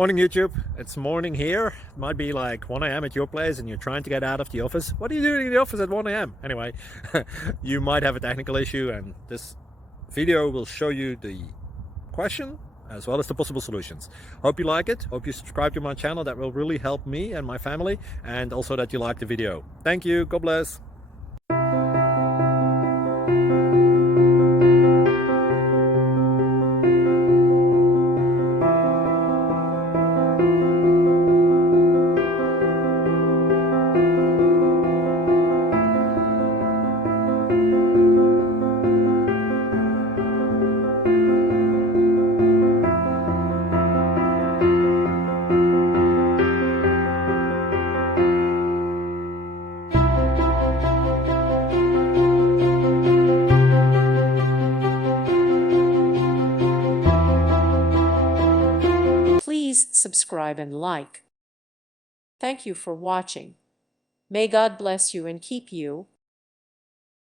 Morning YouTube, it's morning here. It might be like 1 a.m. at your place and you're trying to get out of the office. What are you doing in the office at 1 a.m.? Anyway, you might have a technical issue and this video will show you the question as well as the possible solutions. Hope you like it, hope you subscribe to my channel. That will really help me and my family, and also that you like the video. Thank you, God bless. Please subscribe and like. Thank you for watching. May God bless you and keep you.